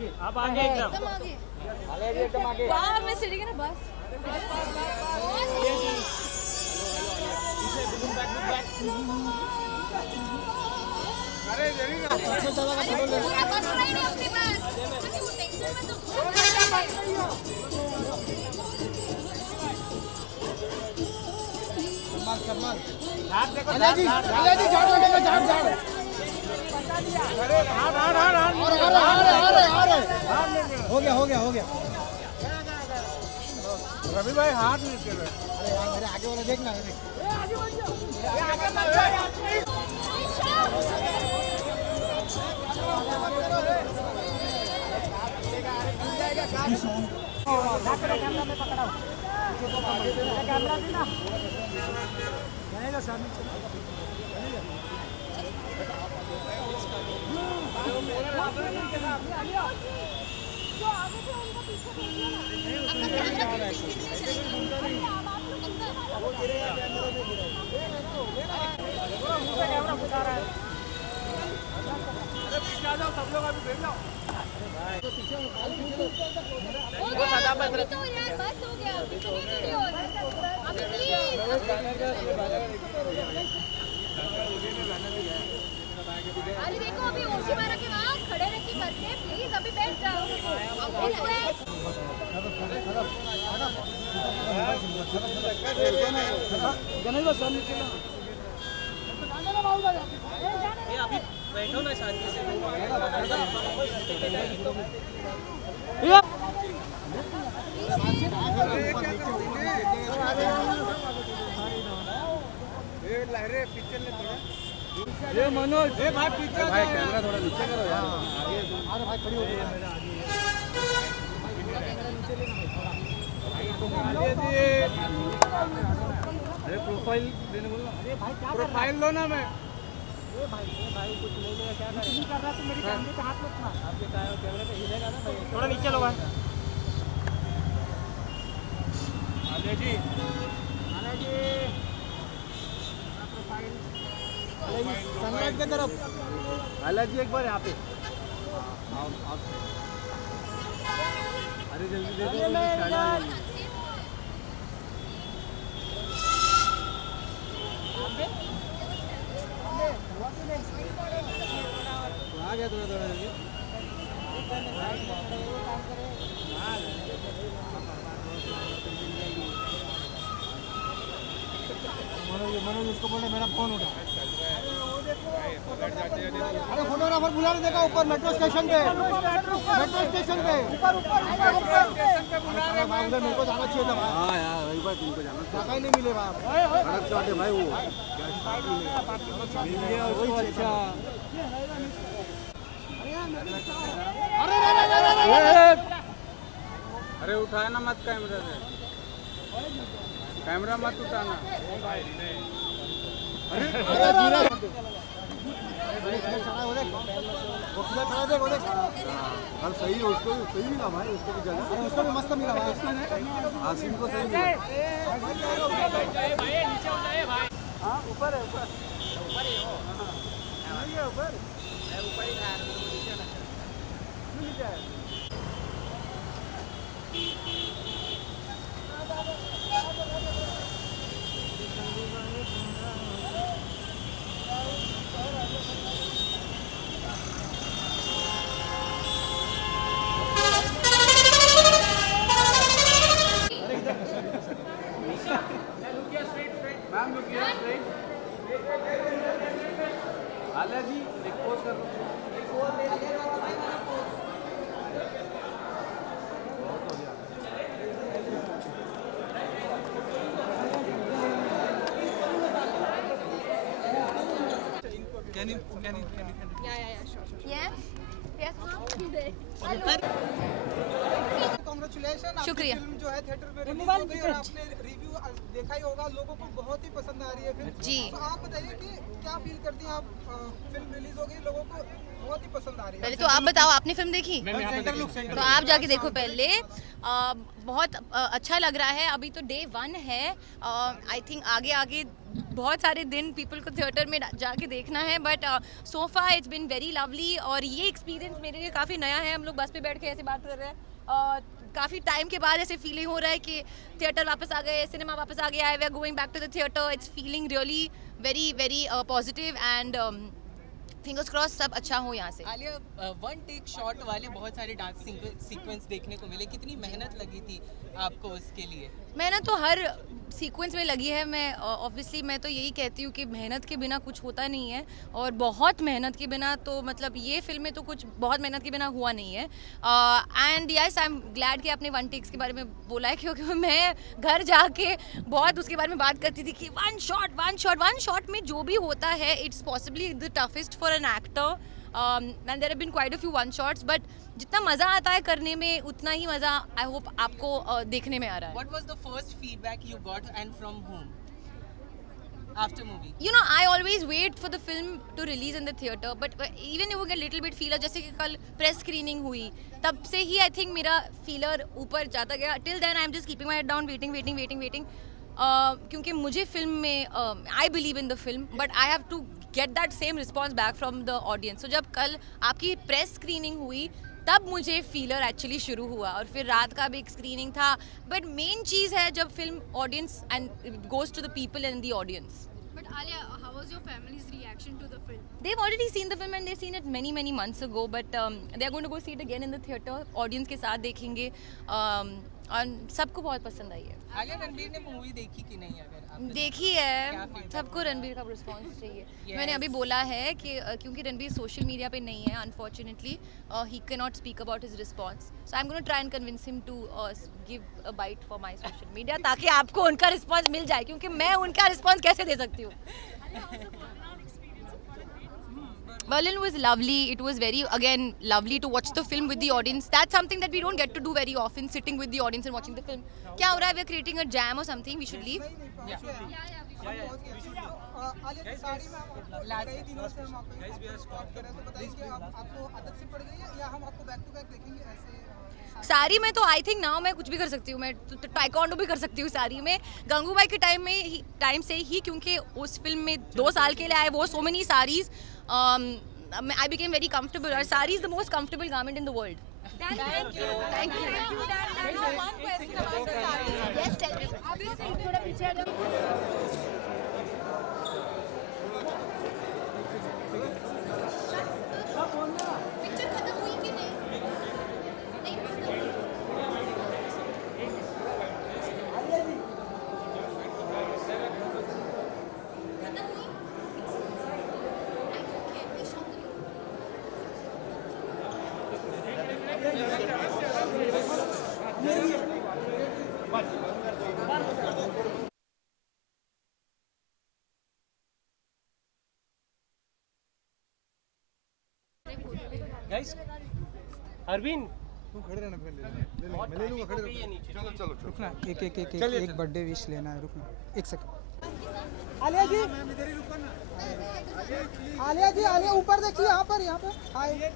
आप आगे एकदम आगे एकदम आगे। वाह मैं सीढ़ी ना बस अरे हो गया रवि भाई हाथ नीचे रहे। अरे यार मेरे आगे वाला देखना कैमरा में पकड़ा कैमरा भी ना जाएगा सामने अरे देखो अभी ओशिमारा के वहाँ खड़े रह के करते प्लीज अभी बैठ जाओ अभी बैठो ना शांति से लहरे पीछे ले थोड़ा ये मनोज ये भाई पीछे भाई कैमरा थोड़ा नीचे करो यार अरे भाई खड़ी हो गई अरे प्रोफाइल देने बोलना अरे भाई क्या प्रोफाइल लो ना मैं ए भाई कुछ ले लेगा क्या करेगा कर रहा तो मेरी कैमरे पे हाथ मत मार आपके कैमरे पे हिलेगा ना भाई थोड़ा नीचे लो भाई आले जी सनलाइट की तरफ अलग एक बार यहाँ पे अरे जल्दी दे दो आ गया थोड़ा थोड़ा मनोज उसको बोले मेरा फोन उठा अरे फोटोग्राफर बुला नहीं देखा ऊपर मेट्रो स्टेशन पे ऊपर मेरे को जाना चाहिए था हाँ यार वही बात तुमको जाना जगह ही नहीं मिले भाई भाई वो अच्छा अरे उठाया ना मत कैमरा मत उठाना अरे सही है उसको सही मिला भाई उसको भी जगह उसको भी मस्त मिला भाई आसिम को सही मिला हाँ ऊपर है ऊपर ही हो नहीं है ऊपर ही था नीचे आलिया जी एक पोज कर लो Can you Yes कांग्रेचुलेशन शुक्रिया। फिल्म जो है थिएटर में रिलीज हो गई और आपने रिव्यू देखा ही होगा लोगों को बहुत ही पसंद आ रही है फिल्म जी। तो आप बताइए कि क्या फील करती हैं आप फिल्म रिलीज हो गई लोगों को बहुत ही पसंद आ रही है पहले तो आप बताओ आपने फिल्म देखी तो आप जाके देखो पहले बहुत अच्छा लग रहा है अभी तो डे 1 है आई थिंक आगे आगे बहुत सारे दिन पीपल को थिएटर में जाके देखना है, but so far it's been very lovely. और ये एक्सपीरियंस मेरे लिए काफ़ी नया है। हम लोग बस पे बैठ के ऐसे बात कर रहे हैं, काफ़ी टाइम के बाद ऐसे फीलिंग हो रहा है कि थिएटर वापस आ गए, सिनेमा वापस आ गया है, we are going back to the theatre. It's feeling really very very positive and fingers cross सब अच्छा हो यहाँ से। आलिया, वन टेक शॉट वाले बहुत सारे डांस सीक्वेंस देखने को मिले, कितनी मेहनत लगी थी आपको उसके लिए? मेहनत तो हर सीक्वेंस में लगी है। मैं ऑब्वियसली मैं तो यही कहती हूँ कि मेहनत के बिना कुछ होता नहीं है, और बहुत मेहनत के बिना तो मतलब ये फिल्म में तो कुछ बहुत मेहनत के बिना हुआ नहीं है। And yes, I am glad कि आपने वन टेक्स के बारे में बोला है, क्योंकि मैं घर जाके बहुत उसके बारे में बात करती थी कि वन शॉट में जो भी होता है it's possibly the toughest for an actor, and there have been quite a few one shots, but जितना मज़ा आता है करने में उतना ही मज़ा आई होप आपको देखने में आ रहा है। What was the first feedback you got and from whom after movie? You know, I always wait for the film to release in the theater, but even you get little bit feeler, जैसे कि कल press screening हुई तब से ही I think मेरा feeler ऊपर जाता गया। Till then I am just keeping my head down, waiting, क्योंकि मुझे फिल्म में I believe in the film, but I have to get that same response back from the audience. तो जब कल आपकी प्रेस स्क्रीनिंग हुई तब मुझे फीलर एक्चुअली शुरू हुआ, और फिर रात का भी एक स्क्रीनिंग था। बट मेन चीज़ है जब film audience and it goes to the people in the audience. But Alia, how was your family's reaction to the film? They've already seen the film and they've seen it many months ago, but they're going to go see it again in the theater. Audience के साथ देखेंगे, और सबको बहुत पसंद आई है। आलिया, रणबीर ने movie देखी कि नहीं? अगर आपने देखी है, सबको रणबीर का रिस्पॉन्स चाहिए। मैंने अभी बोला है कि क्योंकि रणबीर सोशल मीडिया पे नहीं है unfortunately, he can not speak about his response, so I am going to try and convince him to give a bite for my social media, ताकि आपको उनका रिस्पॉन्स मिल जाए, क्योंकि मैं उनका रिस्पॉन्स कैसे दे सकती हूँ। Berlin was lovely. It was very, again, lovely to watch the film with the audience. That's something that we don't get to do very often, sitting with the audience and watching the film. क्या हो रहा है? We are creating a jam or something. We should leave. सारी में तो I think now मैं कुछ भी कर सकती हूँ, मैं टाइकोंडो भी कर सकती हूँ सारी में। गंगूबाई के टाइम से ही, क्योंकि उस फिल्म में 2 साल के लिए आए वो, so many sarees, I became very comfortable. Our sari is the most comfortable garment in the world. Thank you. Thank you. I know one question about the sari. Yes, tell me. Obviously, थोड़ा पीछे आ जाओ। Picture खत्म हुई कि नहीं? नहीं खत्म हुई। खत्म हुई? I don't care. मैं शाम को गाइस, अरविंद तुम खड़े रहना, मैं ले लूंगा, खड़े रहना। चलो रुकना, एक बर्थडे विश लेना है, रुकना 1 सेकंड। आलिया जी, आलिया जी, आलिया ऊपर देखिए, यहाँ पर हाय। इधर